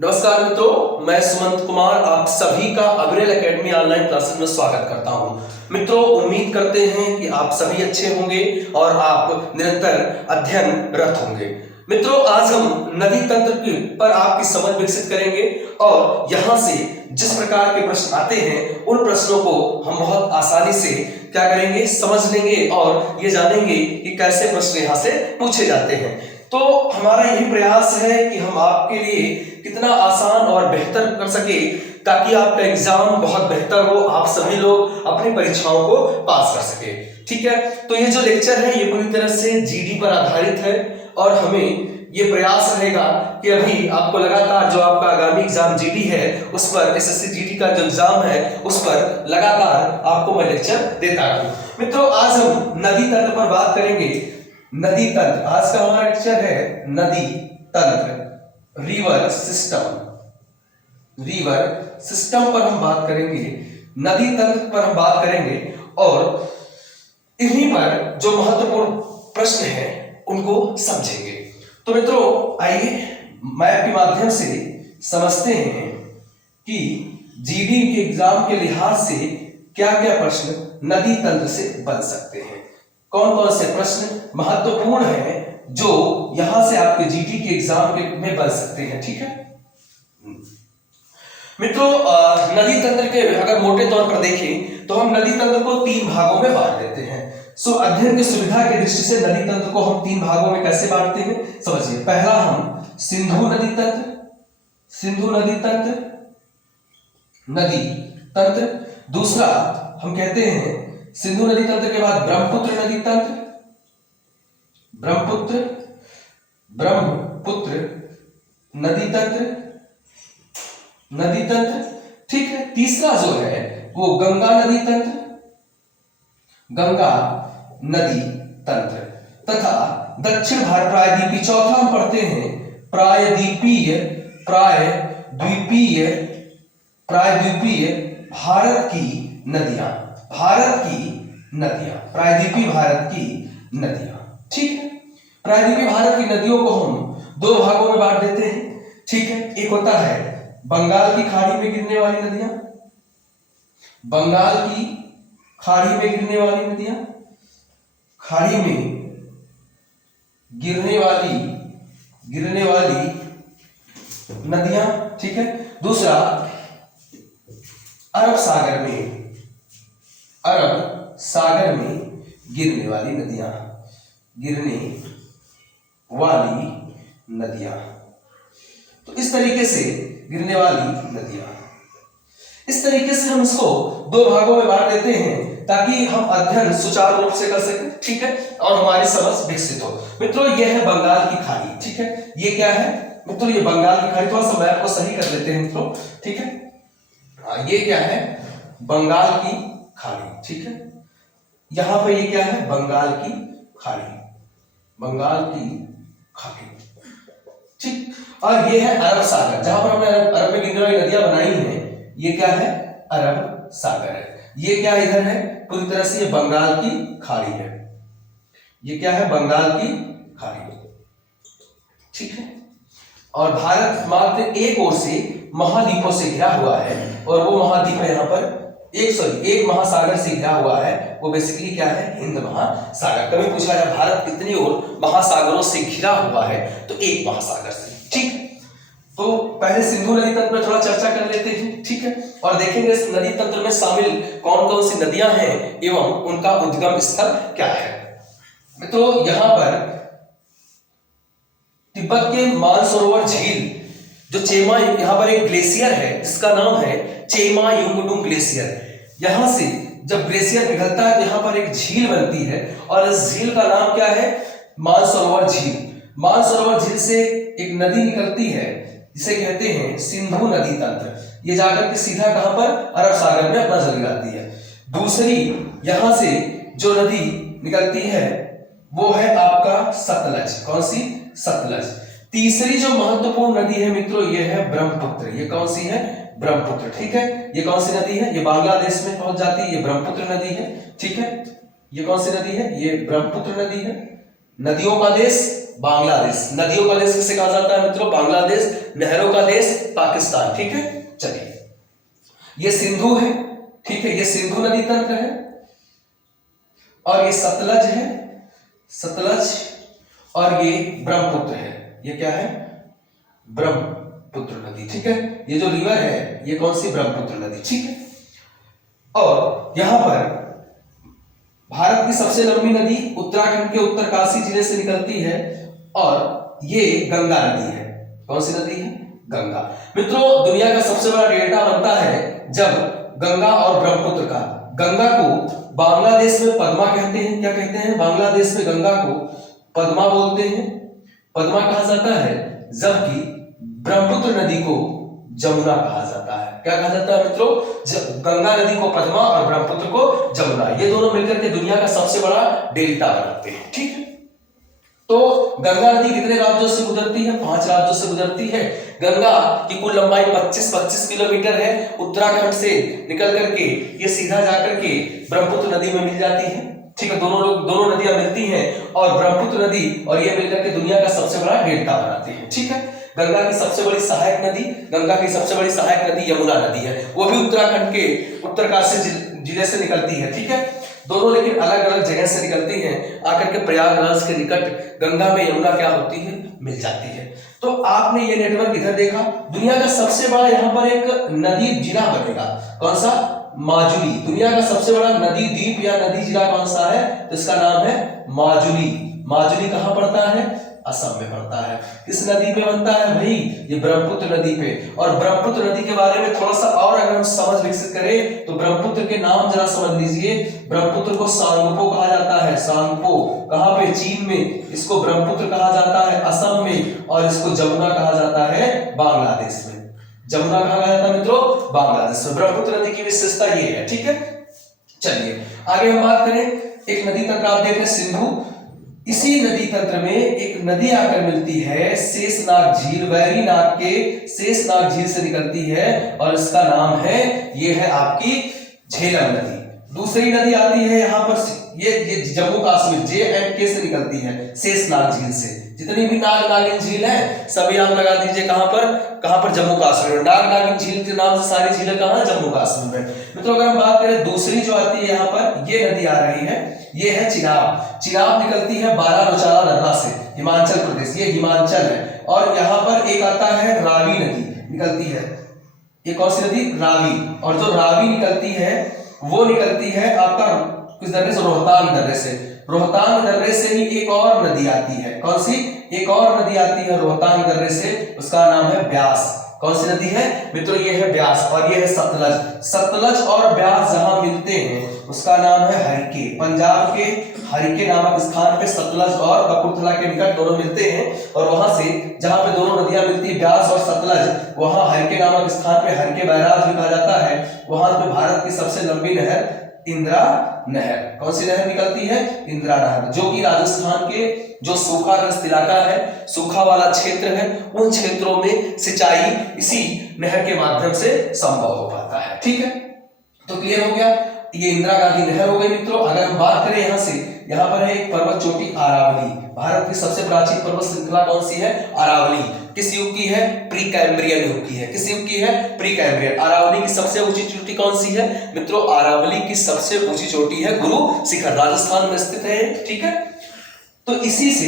नमस्कार मित्रों, मैं सुमंत कुमार आप सभी का अग्रेल एकेडमी ऑनलाइन क्लासेस में स्वागत करता हूं। मित्रों, उम्मीद करते हैं कि आप सभी अच्छे होंगे और आप निरंतर अध्ययनरत होंगे। मित्रों, आज हम नदी तंत्र पर आपकी समझ विकसित करेंगे और यहां से जिस प्रकार के प्रश्न आते हैं उन प्रश्नों को हम बहुत आसानी से क्या करेंगे, समझ लेंगे और ये जानेंगे कि कैसे प्रश्न यहां से पूछे जाते हैं। तो हमारा यही प्रयास है कि हम आपके लिए कितना आसान और बेहतर कर सके ताकि आपका एग्जाम बहुत बेहतर हो, आप सभी लोग अपनी परीक्षाओं को पास कर सके। ठीक है, तो ये जो लेक्चर है ये पूरी तरह से जीडी पर आधारित है और हमें ये प्रयास रहेगा कि अभी आपको लगातार जो आपका आगामी एग्जाम जीडी है उस पर, एसएससी जीडी का जो एग्जाम है उस पर लगातार आपको मैं लेक्चर देता रहूं। मित्रों, आज हम नदी तंत्र पर बात करेंगे। नदी तंत्र, आज का हमारा लेक्चर है नदी तंत्र, रिवर सिस्टम। रिवर सिस्टम पर हम बात करेंगे, नदी तंत्र पर हम बात करेंगे और इन्हीं पर जो महत्वपूर्ण प्रश्न हैं उनको समझेंगे। तो मित्रों, आइए मैप के माध्यम से समझते हैं कि जीडी के एग्जाम के लिहाज से क्या क्या प्रश्न नदी तंत्र से बन सकते हैं, कौन कौन से प्रश्न महत्वपूर्ण हैं जो यहां से आपके जीडी के एग्जाम में बन सकते हैं। ठीक है मित्रों, नदी तंत्र के अगर मोटे तौर पर देखें तो हम नदी तंत्र को 3 भागों में बांट देते हैं। अध्ययन की सुविधा की दृष्टि से नदी तंत्र को हम 3 भागों में कैसे बांटते हैं समझिए। पहला हम सिंधु नदी तंत्र, सिंधु नदी तंत्र, नदी तंत्र। दूसरा हम कहते हैं सिंधु नदी तंत्र के बाद ब्रह्मपुत्र नदी तंत्र, ब्रह्मपुत्र नदी तंत्र, नदी तंत्र। ठीक है, तीसरा जो है वो गंगा नदी तंत्र, गंगा नदी तंत्र तथा दक्षिण भारत प्रायद्वीपीय। चौथा हम पढ़ते हैं प्रायद्वीपीय भारत की नदियां, भारत की नदियां, प्रायद्वीपीय भारत की नदियां। ठीक है, प्रायद्वीपीय भारत की नदियों को हम 2 भागों में बांट देते हैं। ठीक है, एक होता है बंगाल की खाड़ी में गिरने वाली नदियां, बंगाल की खाड़ी में गिरने वाली नदियां, खाड़ी में गिरने वाली नदियां। ठीक है, दूसरा अरब सागर में गिरने वाली नदियां, तो इस तरीके से गिरने वाली नदियां, इस तरीके से हम इसको 2 भागों में बांट देते हैं ताकि हम अध्ययन सुचारू रूप से कर सकें। ठीक है, और हमारी समझ विकसित हो। मित्रों, यह है बंगाल की खाड़ी। ठीक है, ये क्या है मित्रों, ये बंगाल की खाड़ी। थोड़ा सा मैप को सही कर लेते हैं मित्रों। ठीक है, ये क्या है, बंगाल की खाड़ी। ठीक है, यहां पर ये क्या है, बंगाल की खाड़ी, बंगाल की खाड़ी। ठीक, और ये है अरब सागर, जहां पर हमने अरब में गिरने वाली नदियां बनाई हैं। ये क्या है, अरब सागर है। ये क्या इधर है, पूरी तरह से ये बंगाल की खाड़ी है। ये क्या है, बंगाल की खाड़ी। ठीक है, और भारत मात्र एक ओर से महाद्वीपों से घिरा हुआ है और वो महाद्वीप है यहाँ पर एक महासागर से घिरा हुआ है। वो बेसिकली क्या है, हिंद महासागर। कभी पूछा जाए भारत कितनी ओर महासागरों से घिरा हुआ है तो एक महासागर से। ठीक, तो पहले सिंधु नदी तंत्र पर थोड़ा चर्चा कर लेते हैं। ठीक है, और देखेंगे इस नदी तंत्र में शामिल कौन कौन सी नदियां हैं एवं उनका उद्गम स्थल क्या है। तो यहां पर तिब्बत के मानसरोवर झील जो चेमा, यहां पर एक ग्लेशियर है जिसका नाम है चेमा युंगडुंग ग्लेशियर। यहां से जब ग्लेशियर पिघलता है तो यहां पर एक झील बनती है और इस झील का नाम क्या है, मानसरोवर झील। मानसरोवर झील से एक नदी निकलती है जिसे कहते हैं सिंधु नदी तंत्र। ये जाकर के सीधा कहां पर, अरब सागर में अपना जल गिराती है। दूसरी यहां से जो नदी निकलती है वो है आपका सतलज। कौन सी, सतलज। तीसरी जो महत्वपूर्ण नदी है मित्रों ये है ब्रह्मपुत्र। ये कौन सी है, ब्रह्मपुत्र। ठीक है, ये कौन सी नदी है, ये बांग्लादेश में पहुंच जाती है, ये ब्रह्मपुत्र नदी है। ठीक है, ये कौन सी नदी है, ये ब्रह्मपुत्र नदी है। नदियों का देश बांग्लादेश। नदियों का देश किसे कहा जाता है मित्रों? बांग्लादेश। नहरों का देश पाकिस्तान। ठीक है, चलिए ये सिंधु है, ठीक है, ये सिंधु नदी तंत्र है, और ये सतलज है, सतलज, और ये ब्रह्मपुत्र है। ये क्या है? ब्रह्मपुत्र नदी। ठीक है, ये जो रिवर है ये कौन सी? ब्रह्मपुत्र नदी। ठीक है, और यहां पर भारत की सबसे लंबी नदी उत्तराखंड के उत्तरकाशी जिले से निकलती है, और ये गंगा नदी है। कौन सी नदी है? गंगा। मित्रों, दुनिया का सबसे बड़ा डेल्टा बनता है जब गंगा और ब्रह्मपुत्र का। गंगा को बांग्लादेश में पद्मा कहते हैं। क्या कहते हैं? बांग्लादेश में गंगा को पद्मा बोलते हैं, पद्मा कहा जाता है, जबकि ब्रह्मपुत्र नदी को जमुना कहा जाता है। क्या कहा जाता है मित्रों? गंगा नदी को पद्मा और ब्रह्मपुत्र को जमुना। ये दोनों मिलकर के दुनिया का सबसे बड़ा डेल्टा बनाते हैं। ठीक है, तो गंगा नदी कितने राज्यों से गुजरती है? 5 राज्यों से गुजरती है। गंगा की कुल लंबाई 25 किलोमीटर है। उत्तराखंड से निकल करके ये सीधा जाकर के ब्रह्मपुत्र नदी में मिल जाती है। ठीक है, दोनों नदियां मिलती हैं, और ब्रह्मपुत्र नदी और ये मिलकर के दुनिया का सबसे बड़ा डेल्टा बनाते हैं। ठीक है, गंगा की सबसे बड़ी सहायक नदी, गंगा की सबसे बड़ी सहायक नदी यमुना नदी है। वो भी उत्तराखंड के उत्तरकाशी जिले से निकलती है। ठीक है, दोनों लेकिन अलग अलग जगह से निकलती हैं, आकर के प्रयागराज के निकट गंगा में यमुना क्या होती है? मिल जाती है। तो आपने ये नेटवर्क इधर देखा, दुनिया का सबसे बड़ा यहाँ पर एक नदी जिला बनेगा। कौन सा? माजुली। दुनिया का सबसे बड़ा नदी द्वीप या नदी जिला कौन सा है? तो इसका नाम है माजुली। माजुली कहाँ पड़ता है? असम में पड़ता है। किस नदी पे बनता है भाई? ये ब्रह्मपुत्र नदी पे। और ब्रह्मपुत्र नदी के बारे में थोड़ा सा और अगर हम समझ विकसित करें तो ब्रह्मपुत्र के नाम जरा समझ लीजिए। ब्रह्मपुत्र को सांगपो कहा जाता है। सांगपो कहाँ पे? चीन में। इसको ब्रह्मपुत्र कहा जाता है असम में, और इसको जमुना कहा जाता है बांग्लादेश में। जमुना कहा जाता है मित्रों? बांग्लादेश में। ब्रह्मपुत्र नदी की विशेषता ये है। ठीक है, चलिए आगे हम बात करें। एक नदी तंत्र आप देख रहे हैं, सिंधु। इसी नदी तंत्र में एक नदी आकर मिलती है, शेषनाग झील। वैरीनाग के शेषनाग झील से निकलती है, और इसका नाम है, ये है आपकी झेलम नदी। दूसरी नदी आती है यहाँ पर, ये जम्मू कश्मीर J&K से निकलती है, शेषनाग झील से। जितनी भी नाग नागिन झील है सभी आप लगा दीजिए कहां पर? जम्मू कश्मीर में। नाग नागिन झील के नाम से सारी झीलें कहां है? जम्मू कश्मीर में। मित्रों, अगर हम बात करें दूसरी जो आती है यहाँ पर, ये नदी आ रही है, ये है चिनाब। चिनाब निकलती है बारामुल्ला दर्रा से, हिमाचल प्रदेश। ये हिमाचल है। और यहाँ पर एक आता है रावी नदी निकलती है। ये कौन सी नदी? रावी। और जो रावी निकलती है वो निकलती है आपका किस दर्रे से? रोहतांग दर्रे से। रोहतांग दर्रे से ही एक और नदी आती है। कौन सी? एक और नदी आती है रोहतांग दर्रे से, उसका नाम है ब्यास। कौन सी नदी है मित्रों? ये है ब्यास। और ये है सतलज। सतलज और ब्यास जहां मिलते हैं उसका नाम है हरिके। पंजाब के हरिके नामक स्थान पे सतलज और कपूरथला के निकट दोनों मिलते हैं, और वहां से जहां पे दोनों नदियां मिलती है ब्यास और सतलज, वहां हरिके नामक स्थान पे हरिके बैराज भी कहा जाता है। वहां पे भारत की सबसे लंबी नहर इंदिरा नहर। कौन सी नहर निकलती है? इंदिरा नहर, जो कि राजस्थान के जो सूखाग्रस्त इलाका है, सूखा वाला क्षेत्र है, उन क्षेत्रों में सिंचाई इसी नहर के माध्यम से संभव हो पाता है। ठीक है, तो क्लियर हो गया। ये इंदिरा गांधी नहर हो गई मित्रों। अगर हम बात करें यहाँ से, यहाँ पर है एक पर्वत चोटी अरावली। भारत की सबसे प्राचीन पर्वत श्रृंखला कौन सी है? अरावली। किस युग की है? प्री कैम्ब्रियन युग की है। किस युग की है? Pre Cambrian. अरावली की सबसे ऊंची चोटी कौन सी है मित्रों? अरावली की सबसे ऊंची चोटी है गुरु शिखर, राजस्थान में स्थित है। ठीक है, तो इसी से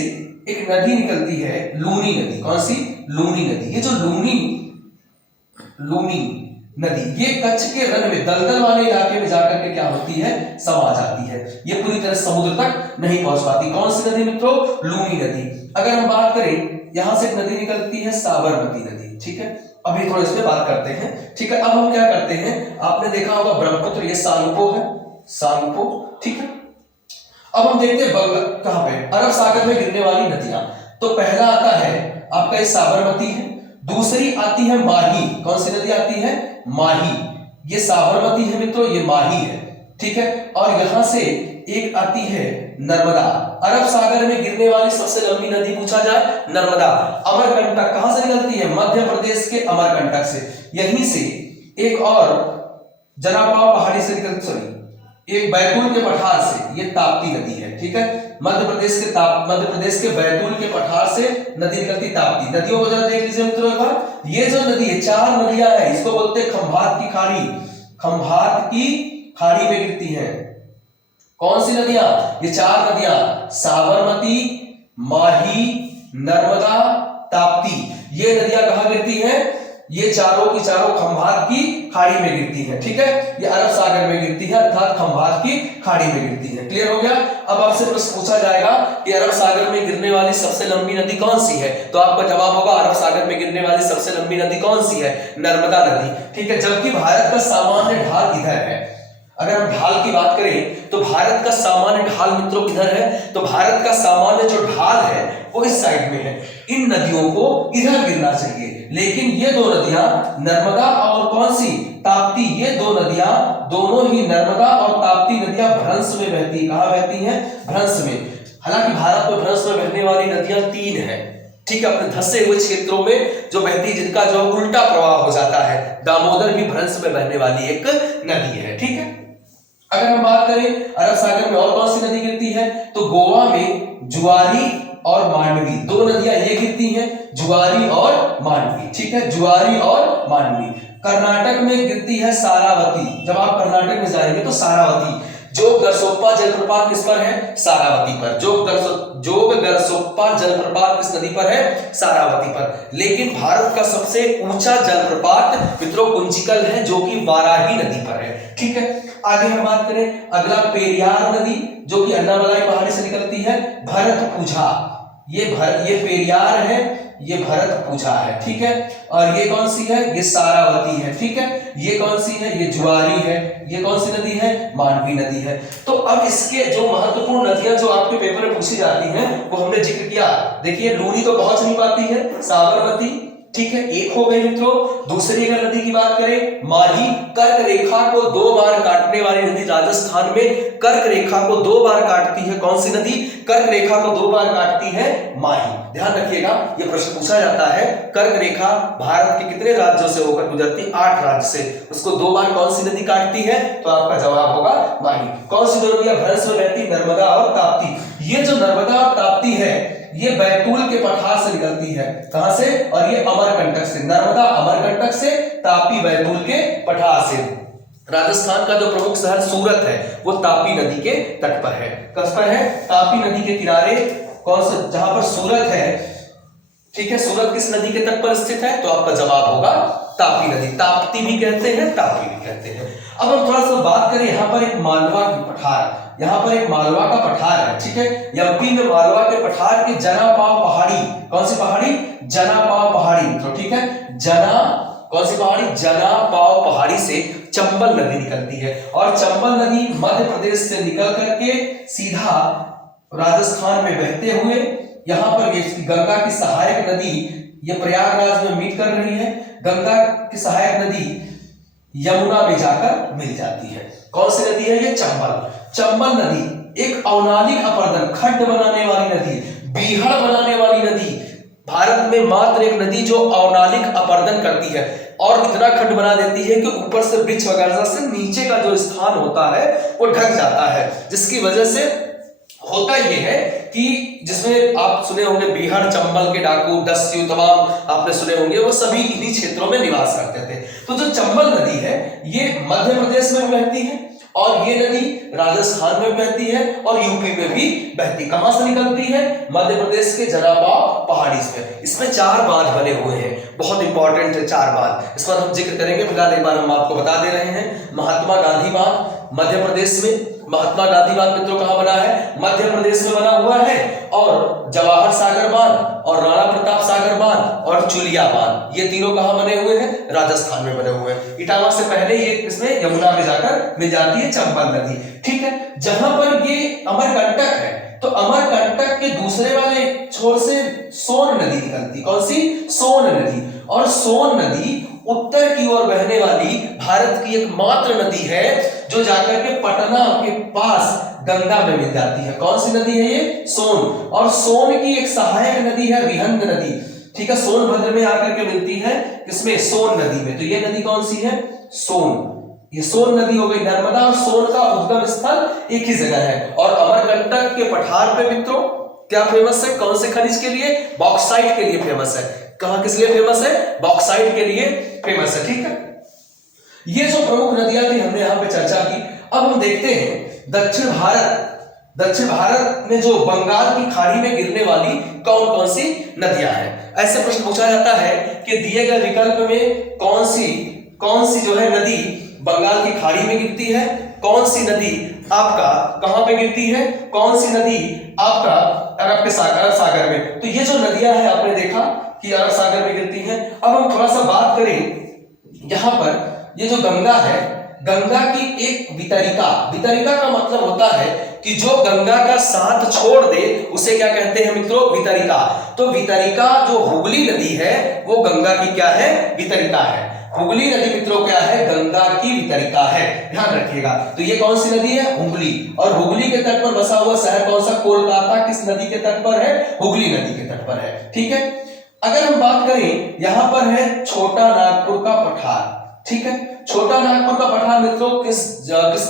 एक नदी निकलती है, लूनी नदी। कौन सी? लूनी नदी। ये जो लूनी नदी, ये कच्छ के रण में दलदल वाले इलाके में जाकर के क्या होती है? समा जाती है। ये पूरी तरह समुद्र तक नहीं पहुंच पाती। कौन सी नदी मित्रों? लूनी नदी। अगर हम बात करें, यहां से एक नदी निकलती है साबरमती नदी। ठीक है, अभी थोड़ा इस पे बात करते हैं। ठीक है, अब हम क्या करते हैं, आपने देखा होगा ब्रह्मपुत्र, ये सांगपो है, सांगपो। ठीक है, अब हम देखते हैं कहां पे? अरब सागर में गिरने वाली नदियां। तो पहला आता है आपका ये साबरमती है, दूसरी आती है माही। कौन सी नदी आती है? माही। ये साबरमती है मित्रों, ये माही है। ठीक है, और यहां से एक आती है नर्मदा। अरब सागर में गिरने वाली सबसे लंबी नदी पूछा जाए, नर्मदा। अमरकंटक कहां से निकलती है? मध्य प्रदेश के अमरकंटक से। यहीं से एक और जनापाव पहाड़ी से निकलती, सॉरी, एक बैतूल के पठार से ये ताप्ती नदी है। ठीक है, मध्य प्रदेश के बैतूल के पठार से नदी निकलती ताप्ती। नदियों को जरा देख लीजिए मित्रों एक बार। ये जो नदी है, 4 नदियां हैं, इसको बोलते हैं खंभात की खाड़ी। खंभात की खाड़ी में गिरती हैं। कौन सी नदियां? ये 4 नदियां, साबरमती, माही, नर्मदा, ताप्ती। ये नदियां कहां गिरती हैं? ये चारों की चारों खंभात की खाड़ी में गिरती हैं। ठीक है, ये अरब सागर में गिरती है, अर्थात खंभात की खाड़ी में गिरती है। क्लियर हो गया? अब आपसे प्रश्न पूछा जाएगा कि अरब सागर में गिरने वाली सबसे लंबी नदी कौन सी है, तो आपका जवाब होगा अरब सागर में गिरने वाली सबसे लंबी नदी कौन सी है? नर्मदा नदी। ठीक है, जबकि भारत का सामान्य ढाल इधर है। अगर हम ढाल की बात करें तो भारत का सामान्य ढाल मित्रों किधर है? तो भारत का सामान्य जो ढाल है वो इस साइड में है। इन नदियों को इधर गिरना चाहिए, लेकिन ये 2 नदियां, नर्मदा और कौन सी? ताप्ती, ये 2 नदियां, दोनों ही नर्मदा और ताप्ती नदियां भ्रंश में बहती। कहां बहती हैं? भ्रंश में। हालांकि भारत में भ्रंश में बहने वाली नदियां 3 हैं। ठीक है, अपने धंसे हुए क्षेत्रों में जो बहती, जिनका जो उल्टा प्रवाह हो जाता है। दामोदर भी भ्रंश में बहने वाली एक नदी है। ठीक है, अगर हम बात करें अरब सागर में और कौन सी नदी गिरती है, तो गोवा में जुआरी और मांडवी, 2 नदियां ये गिरती हैं, जुआरी और मांडवी। ठीक है, जुआरी और मांडवी। कर्नाटक में गिरती है सारावती। जब आप कर्नाटक में जाएंगे तो सारावती। जोग गरसोप्पा जलप्रपात किस पर है? सारावती पर। जोग गरसोप्पा जलप्रपात किस नदी पर है? सारावती पर। लेकिन भारत का सबसे ऊंचा जलप्रपात मित्रों कुंचिकल है, जो कि वाराही नदी पर है। ठीक है, आगे हम बात करें, अगला पेरियार नदी, जो कि अन्नामलाई पहाड़ी से निकलती है, भरतपुझा। ये पेरियार है, ये भरतपुझा है। ठीक है, और ये कौन सी है? ये सारावती है। ठीक है, ये कौन सी है? ये जुआरी है। ये कौन सी नदी है? मांडवी नदी है। तो अब इसके जो महत्वपूर्ण नदियां जो आपके पेपर में पूछी जाती हैं वो हमने जिक्र किया। देखिए, लूनी तो पहुंच नहीं पाती है, साबरमती। ठीक है, एक हो गई मित्रों। दूसरी अगर नदी की बात करें, माही, कर्क रेखा को 2 बार काटने वाली नदी। राजस्थान में कर्क रेखा को 2 बार काटती है कौन सी नदी? कर्क रेखा को 2 बार काटती है माही। ध्यान रखिएगा, यह प्रश्न पूछा जाता है। कर्क रेखा भारत के कितने राज्यों से होकर गुजरती? 8 राज्य से। उसको 2 बार कौन सी नदी काटती है? तो आपका जवाब होगा माही। कौन सी 2 नदियां भ्रंश में बहती? नर्मदा और ताप्ती। ये जो नर्मदा और ताप्ती है, ये बैतूल के पठार से निकलती है। कहां से? और ये अमरकंटक से। नर्मदा अमरकंटक से, तापी बैतूल के पठार से। राजस्थान का जो प्रमुख शहर सूरत है वो तापी नदी के तट पर है। किस पर है? तापी नदी के किनारे। कौन सा? जहां पर सूरत है। ठीक है, सूरत किस नदी के तट पर स्थित है? तो आपका जवाब होगा तापी नदी। ताप्ती भी कहते हैं, तापी भी कहते हैं। अब हम थोड़ा सा बात करें, यहां पर एक मालवा की पठार, यहां पर एक मालवा का पठार है। ठीक है, एमपी में मालवा के पठार की जनापाव पहाड़ी। कौन सी पहाड़ी? जनापाव पहाड़ी मित्रों। ठीक है, कौन सी पहाड़ी? जनापाव पहाड़ी से चंबल नदी निकलती है, और चंबल नदी मध्य प्रदेश से निकल करके सीधा राजस्थान में बहते हुए यहां पर गंगा की सहायक नदी, ये प्रयागराज में मीट कर रही है। गंगा की सहायक नदी यमुना में जाकर मिल जाती है। कौन सी नदी है ये? चंबल नदी एक अवनालिक अपर्दन, खड्ड बनाने वाली नदी, बीहड़ बनाने वाली नदी। भारत में मात्र एक नदी जो अवनालिक अपरदन करती है और इतना खड्ड बना देती है कि ऊपर से वृक्ष वगैरह से नीचे का जो स्थान होता है वो ढक जाता है, जिसकी वजह से होता यह है कि जिसमें आप सुने होंगे बीहड़, चंबल के डाकू, दस्यु, तमाम आपने सुने होंगे, वो सभी इन्हीं क्षेत्रों में निवास करते थे। तो जो चंबल नदी है ये मध्य प्रदेश में बहती है और ये नदी राजस्थान में बहती है और यूपी में भी बहती। कहां से निकलती है? मध्य प्रदेश के जनापाव पहाड़ी से। इसमें 4 बांध बने हुए हैं, बहुत इंपॉर्टेंट है 4 बांध। इस पर हम जिक्र करेंगे, फिलहाल एक बार हम आपको बता दे रहे हैं। महात्मा गांधी बांध मध्य प्रदेश में, महात्मा गांधी बांध मित्रों कहां बना है? मध्य प्रदेश में बना हुआ है। और जवाहर सागर बांध और राणा प्रताप सागर बांध और चुलिया बांध, ये तीनों कहां बने हुए हैं? राजस्थान में बने हुए हैं। इटावा से पहले ये इसमें यमुना में जाकर मिल जाती है चंबल नदी। ठीक है, जहां पर ये अमरकंटक है तो अमरकंटक के दूसरे वाले छोर से सोन नदी निकलती। कौन सी? सोन नदी। और सोन नदी उत्तर की ओर बहने वाली भारत की एकमात्र नदी है जो जाकर के पटना के पास गंगा में मिल जाती है। कौन सी नदी है ये? सोन। और सोन की एक सहायक नदी है रिहंद नदी। ठीक है, सोनभद्र में आकर के मिलती है, किसमें? सोन नदी में। तो ये नदी कौन सी है? सोन। ये सोन नदी हो गई। नर्मदा और सोन का उद्गम स्थल एक ही जगह है। और अमरकंटक के पठार पे मित्रों क्या फेमस है? कौन से खनिज के लिए? बॉक्साइट के लिए फेमस है। कहां किस लिए फेमस है? बॉक्साइट के लिए फेमस है। ठीक है, ये जो प्रमुख नदियां थी हमने यहां पे चर्चा की। अब हम देखते हैं दक्षिण भारत में जो बंगाल की खाड़ी में गिरने वाली कौन कौन सी नदियां हैं। ऐसे प्रश्न पूछा जाता है कि दिए गए विकल्प में कौन सी जो है नदी बंगाल की खाड़ी में गिरती है, कौन सी नदी आपका कहां पे गिरती है, कौन सी नदी आपका अरब सागर में। तो ये जो नदियां हैं आपने देखा कि अरब सागर में गिरती हैं। अब हम थोड़ा सा बात करें, यहां पर ये जो गंगा है, गंगा की एक वितरिका का मतलब होता है कि जो गंगा का साथ छोड़ दे उसे क्या कहते हैं मित्रों? वितरिका। तो वितरिका जो हुगली नदी है वो गंगा की क्या है? वितरिका है। हुगली नदी मित्रों क्या है? गंगा की वितरिका है, ध्यान रखिएगा। तो ये कौन सी नदी है? हुगली। और हुगली के तट पर बसा हुआ शहर कौन सा? कोलकाता किस नदी के तट पर है? हुगली नदी के तट पर है। ठीक है, अगर हम बात करें, यहां पर है छोटा नागपुर का पठार। ठीक है, छोटा नागपुर का पठार मित्रों किस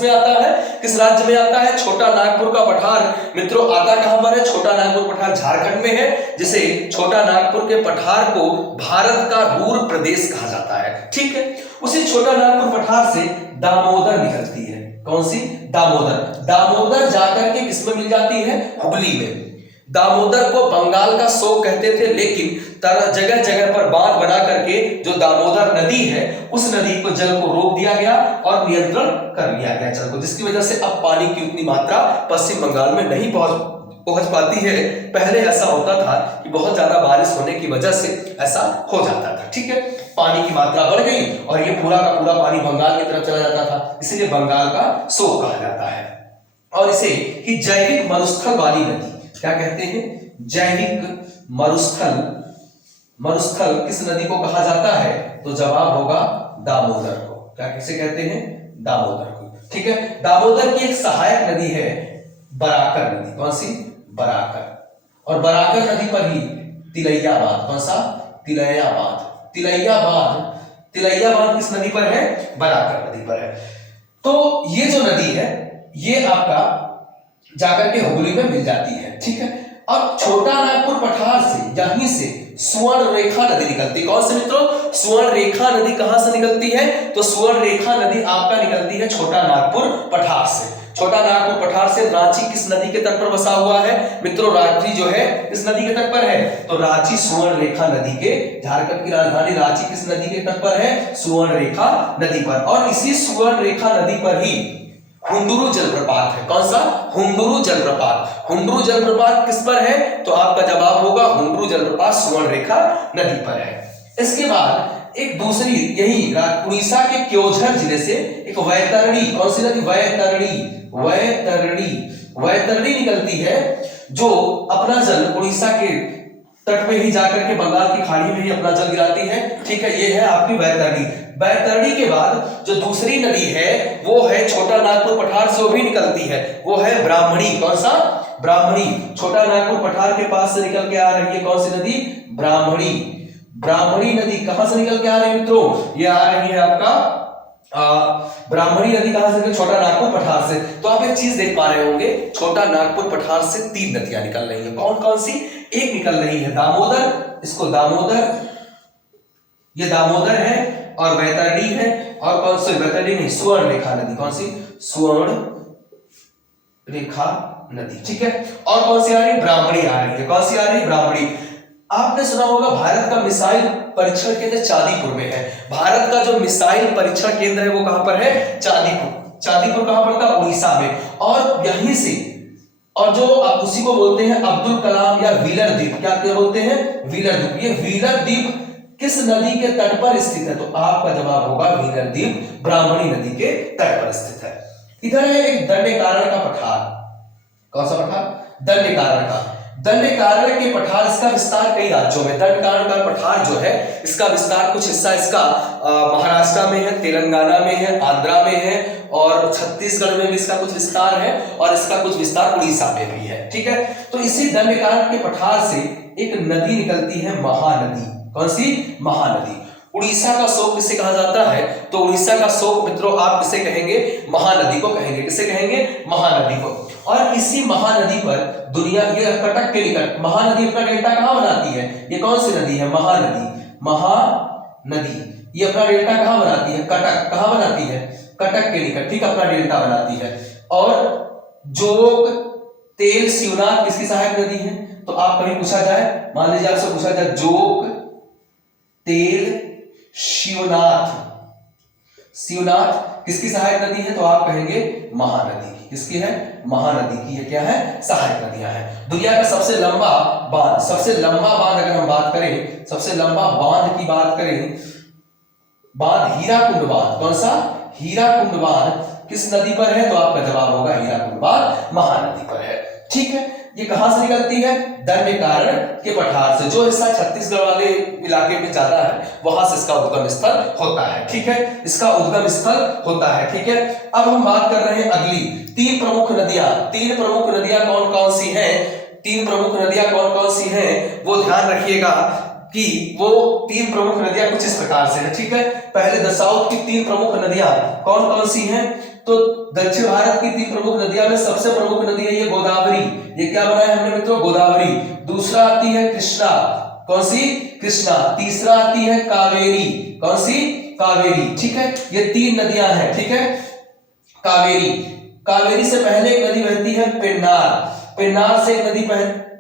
में आता है? किस राज्य में आता है? छोटा नागपुर का पठार मित्रों आता कहां पर है? छोटा नागपुर पठार झारखंड में है, जिसे छोटा नागपुर के पठार को भारत का रूर प्रदेश कहा जाता है। ठीक है, उसी छोटा नागपुर पठार से दामोदर निकलती है। कौन सी? दामोदर जाकर के किसमें मिल जाती है? हुगली में। दामोदर को बंगाल का शोक कहते थे, लेकिन जगह जगह पर बांध बना करके जो दामोदर नदी है उस नदी को जल को रोक दिया गया और नियंत्रण कर लिया गया जल को, जिसकी वजह से अब पानी की उतनी मात्रा पश्चिम बंगाल में नहीं पहुंच पाती है। पहले ऐसा होता था कि बहुत ज्यादा बारिश होने की वजह से ऐसा हो जाता था। ठीक है, पानी की मात्रा बढ़ गई और ये पूरा का पूरा पानी बंगाल की तरफ चला जाता था, इसीलिए बंगाल का शोक कहा जाता है। और इसे ही जैविक मरुस्थल वाली नदी क्या कहते हैं? जैविक मरुस्थल किस नदी को कहा जाता है? तो जवाब होगा दामोदर को। क्या किसे कहते हैं? दामोदर को। ठीक है, दामोदर की एक सहायक नदी है बराकर नदी। कौन सी? बराकर। और बराकर नदी पर ही तिलैया बांध। कौन सा? तिलैया बांध किस नदी पर है? बराकर नदी पर है। तो ये जो नदी है ये आपका जाकर के हुगली में मिल जाती है। ठीक है, अब छोटा नागपुर पठार से यहीं से सुवर्ण रेखा नदी निकलती है। कौन से मित्रों? सुवर्ण रेखा नदी कहां से निकलती है? तो सुवर्ण रेखा नदी आपका निकलती है छोटा नागपुर पठार से। छोटा नागपुर पठार से रांची किस नदी के तट पर बसा हुआ है मित्रों? रांची जो है किस नदी के तट पर है? तो रांची सुवर्ण रेखा नदी के, झारखंड की राजधानी रांची किस नदी के तट पर है? सुवर्ण रेखा नदी पर। और इसी सुवर्ण रेखा नदी पर ही हुंडुरु जलप्रपात है। कौन सा? हुंडुरु जलप्रपात किस पर है? तो आपका जवाब होगा हुंडुरु जलप्रपात सुवर्ण रेखा नदी पर है। इसके बाद एक दूसरी यही उड़ीसा के क्योंझर जिले से एक वैतरणी, कौन सी नदी? वैतरणी निकलती है, जो अपना जल उड़ीसा के तट पे ही जाकर के बंगाल की खाड़ी में ही अपना जल गिराती है। ठीक है, ये है आपकी वैतरणी के बाद जो दूसरी नदी है वो है छोटा नागपुर पठार से वो भी निकलती है, वो है ब्राह्मणी। कौन सा? ब्राह्मणी। छोटा नागपुर पठार के पास से निकल के आ रही है कौन सी नदी? ब्राह्मणी नदी कहां से निकल के आ रही है मित्रों? ये आ रही है आपका ब्राह्मणी नदी कहां से? छोटा नागपुर पठार से। तो आप एक चीज देख पा रहे होंगे, छोटा नागपुर पठार से 3 नदियां निकल रही है। कौन कौन सी? एक निकल रही है दामोदर, इसको ये दामोदर है, और वैतरणी है, और कौन सी? वैतरणी नहीं, सुवर्ण रेखा नदी। कौन सी? सुवर्ण रेखा नदी। ठीक है, और कौन सी आ रही? ब्राह्मणी आ रही है। कौन सी आ रही? ब्राह्मणी। आपने सुना होगा भारत का मिसाइल परीक्षण केंद्र चांदीपुर में है। भारत का जो मिसाइल परीक्षण केंद्र है वो कहां पर है? चांदीपुर कहां पड़ता है? उड़ीसा में। और यहीं से, और जो आप उसी को बोलते हैं अब्दुल कलाम या व्हीलर द्वीप। क्या बोलते हैं? व्हीलर द्वीप। ये व्हीलर द्वीप किस नदी के तट पर स्थित है? तो आपका जवाब होगा व्हीलर द्वीप ब्राह्मणी नदी के तट पर स्थित है। इधर है एक दंडकारण्य का पठार। कौन सा पठार? दंडकारण्य के पठार, इसका विस्तार कई राज्यों में। दंडकारण्य का पठार जो है इसका विस्तार, कुछ हिस्सा इसका महाराष्ट्र में है, तेलंगाना में है, आंध्रा में है, और छत्तीसगढ़ में भी इसका कुछ विस्तार है, और इसका कुछ विस्तार उड़ीसा में भी है। ठीक है, तो इसी दंडकारण्य के पठार से एक नदी निकलती है, महानदी। कौन सी? महानदी। उड़ीसा का शोक किसे कहा जाता है? तो उड़ीसा का शोक मित्रों आप किसे कहेंगे? महानदी को कहेंगे। किसे कहेंगे? महानदी को। और इसी महानदी पर दुनिया, ये कटक के निकट महानदी अपना डेल्टा कहां बनाती है? ये कौन सी नदी है? महानदी। महानदी ये अपना डेल्टा कहां बनाती है? कटक। कहां बनाती है? कटक के निकट, ठीक, अपना डेल्टा बनाती है। और जोग, तेल, शिवनाथ किसकी सहायक नदी है? तो आप कहीं पूछा जाए, मान लीजिए आपसे पूछा जाए जोग, तेल, शिवनाथ, शिवनाथ किसकी सहायक नदी है? तो आप कहेंगे महानदी की। किसकी है? महानदी की। ये क्या है? सहायक नदियां हैं। दुनिया का सबसे लंबा बांध, सबसे लंबा बांध अगर हम बात करें, सबसे लंबा बांध की बात करें, बांध हीराकुंड बांध। कौन सा? हीराकुंड बांध किस नदी पर है? तो आपका जवाब होगा हीराकुंड बांध महानदी पर है। ठीक है, ये कहां से निकलती है? दंडकारण्य के पठार से। जो हिस्सा छत्तीसगढ़ वाले इलाके में ज्यादा है वहां से इसका उद्गम स्थल होता है। ठीक है, इसका उद्गम स्थल होता है। ठीक है, अब हम बात कर रहे हैं अगली तीन प्रमुख नदियां। तीन प्रमुख नदियां कौन कौन सी हैं? तीन प्रमुख नदियां कौन कौन सी हैं वो ध्यान रखिएगा कि वो तीन प्रमुख नदियां कुछ इस प्रकार से है। ठीक है, पहले द साउथ की तीन प्रमुख नदियां कौन कौन सी हैं? तो दक्षिण भारत की तीन प्रमुख नदियां में सबसे प्रमुख नदी है ये गोदावरी। ये क्या बनाया हमने मित्रों? गोदावरी। दूसरा आती है कृष्णा। कौन सी? कृष्णा। तीसरा आती है कावेरी। कौन सी? कावेरी। ठीक है, ये तीन नदियां हैं। ठीक है, कावेरी, कावेरी से पहले एक नदी बहती है पेन्नार। पेन्नार से एक नदी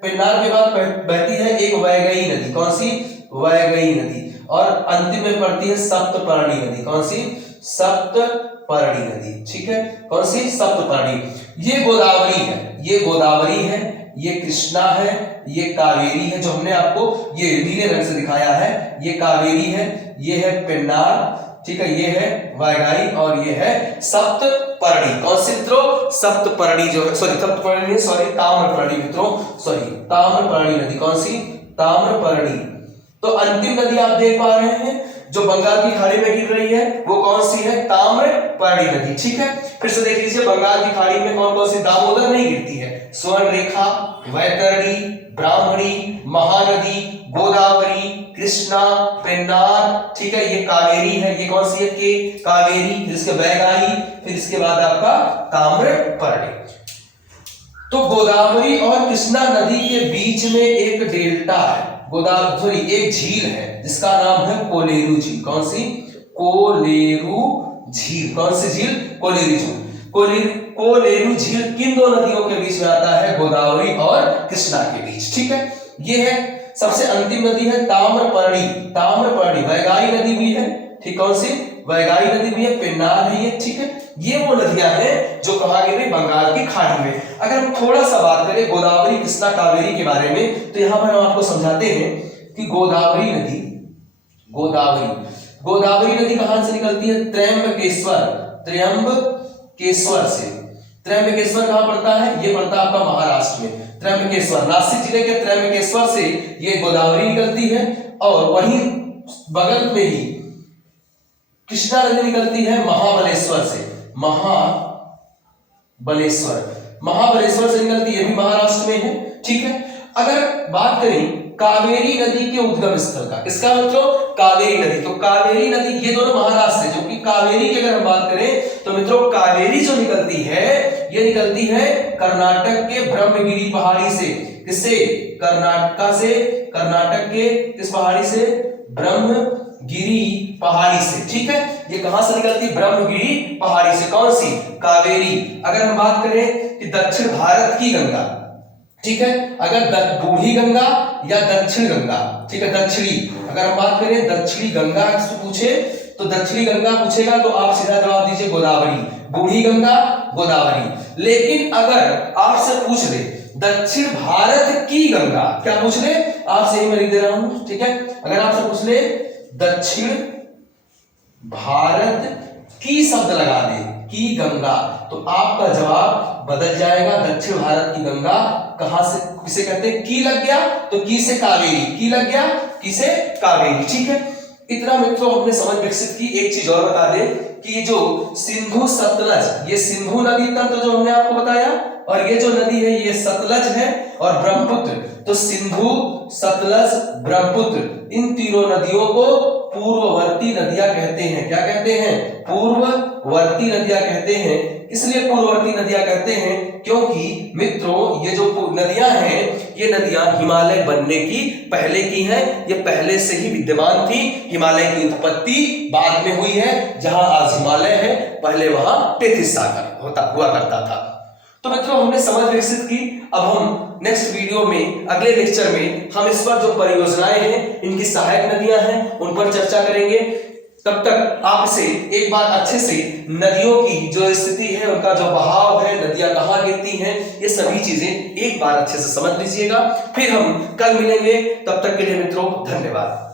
पेन्नार के बाद बहती है एक वैगई नदी। कौन सी? वैगई नदी। और अंतिम में पड़ती है सप्तपर्णी नदी। कौन सी? सप्तपर्णी नदी। ठीक है, कौन सी? सप्तपर्णी। ये गोदावरी है, ये गोदावरी है, ये कृष्णा है, ये कावेरी है, जो हमने आपको ये नीले रंग से दिखाया है, ये कावेरी है, ये है पेन्नार, ठीक है, ये है वैगाई और ये है सप्तपर्णी। कौन सी मित्रों? सप्तपर्णी जो है, ताम्रपर्णी मित्रों, ताम्रपर्णी नदी। कौन सी? ताम्रपर्णी। तो अंतिम नदी आप देख पा रहे हैं जो बंगाल की खाड़ी में गिर रही है वो कौन सी है? ताम्रपर्णी नदी। ठीक है, फिर से देख लीजिए बंगाल की खाड़ी में कौन कौन सी? दामोदर नहीं गिरती है, स्वर्णरेखा, वैतरणी, ब्राह्मणी, महानदी, गोदावरी, कृष्णा, पेन्नार। ठीक है, ये कावेरी है, ये कौन सी है? के कावेरी, फिर इसके वैगाई, फिर इसके बाद आपका ताम्रपर्णी। तो गोदावरी और कृष्णा नदी के बीच में एक डेल्टा है, गोदावरी एक झील है जिसका नाम है कोलेरू झील। कौन सी? कोलेरू झील। कौन सी झील? कोलेरू झील। कोलेरू झील किन दो नदियों के बीच में आता है? गोदावरी और कृष्णा के बीच। ठीक है, ये है सबसे अंतिम नदी है ताम्रपर्णी। ताम्रपर्णी वैगाई नदी भी है, ठीक, कौन सी? वैगाई नदी भी है, पेन्नार है ये। ठीक है, ये वो नदियां हैं जो कहा गई बंगाल की खाड़ी में। अगर हम थोड़ा सा बात करें गोदावरी, कृष्णा, कावेरी के बारे में, तो यहां पर हम आपको समझाते हैं कि गोदावरी नदी, गोदावरी नदी कहां से निकलती है? त्र्यंबकेश्वर, त्र्यंबकेश्वर से। त्र्यंबकेश्वर कहां पड़ता है? ये पड़ता है आपका महाराष्ट्र में। त्र्यंबकेश्वर, नासिक जिले के त्र्यंबकेश्वर से ये गोदावरी निकलती है और वहीं बगल में ही कृष्णा नदी निकलती है महाबलेश्वर से। महाबलेश्वर से निकलती है, ये भी महाराष्ट्र में है। ठीक है, अगर बात करें कावेरी नदी के उद्गम स्थल का, किसका मित्रों? कावेरी नदी। तो कावेरी नदी ये दोनों महाराष्ट्र से, जो कि कावेरी की अगर हम बात करें तो मित्रों कावेरी जो निकलती है ये निकलती है कर्नाटक के ब्रह्मगिरी पहाड़ी से। किससे? कर्नाटक के किस पहाड़ी से? ब्रह्मगिरी पहाड़ी से। ठीक है, ये कहां से निकलती है? ब्रह्मगिरी पहाड़ी से। कौन सी? कावेरी। अगर हम बात करें कि दक्षिण भारत की गंगा, ठीक है, अगर बूढ़ी गंगा या दक्षिण गंगा, ठीक है, दक्षिणी, अगर हम बात करें दक्षिणी गंगा पूछे तो दक्षिणी गंगा पूछेगा तो आप सीधा जवाब दीजिए गोदावरी। बूढ़ी गंगा, गोदावरी। लेकिन अगर आपसे पूछ ले दक्षिण भारत की गंगा, क्या पूछ ले? आपसे ही मैं लिख दे रहा हूं। ठीक है, अगर आपसे पूछ ले दक्षिण भारत की शब्द लगा दे, की गंगा, तो आपका जवाब बदल जाएगा। दक्षिण भारत की गंगा कहां से, किसे कहते हैं? की लग गया तो की से कावेरी, की लग गया की से कावेरी। ठीक है, इतना मित्रों हमने समझ विकसित की। एक चीज और बता दें कि ये जो सिंधु सतलज, ये सिंधु नदी तंत्र जो हमने आपको बताया, और ये जो नदी है ये सतलज है और ब्रह्मपुत्र। तो सिंधु, सतलज, ब्रह्मपुत्र, इन तीनों नदियों को पूर्ववर्ती पूर्ववर्ती नदियां कहते हैं। क्या कहते हैं? पूर्ववर्ती नदियां कहते हैं। इसलिए पूर्ववर्ती नदियां कहते हैं क्योंकि मित्रों ये जो नदियां हैं, ये नदियां हिमालय बनने की पहले की हैं। ये पहले से ही विद्यमान थी। हिमालय की उत्पत्ति बाद में हुई है। जहां आज हिमालय है, पहले वहां टेथिस सागर हुआ करता था। तो मित्रों हमने समझ विकसित की। अब हम नेक्स्ट वीडियो में, अगले लेक्चर में हम इस पर जो परियोजनाएं हैं, इनकी सहायक नदियां हैं, उन पर चर्चा करेंगे। तब तक आपसे एक बार अच्छे से नदियों की जो स्थिति है, उनका जो बहाव है, नदियां कहाँ गिरती हैं, ये सभी चीजें एक बार अच्छे से समझ लीजिएगा। फिर हम कल मिलेंगे। तब तक के लिए मित्रों धन्यवाद।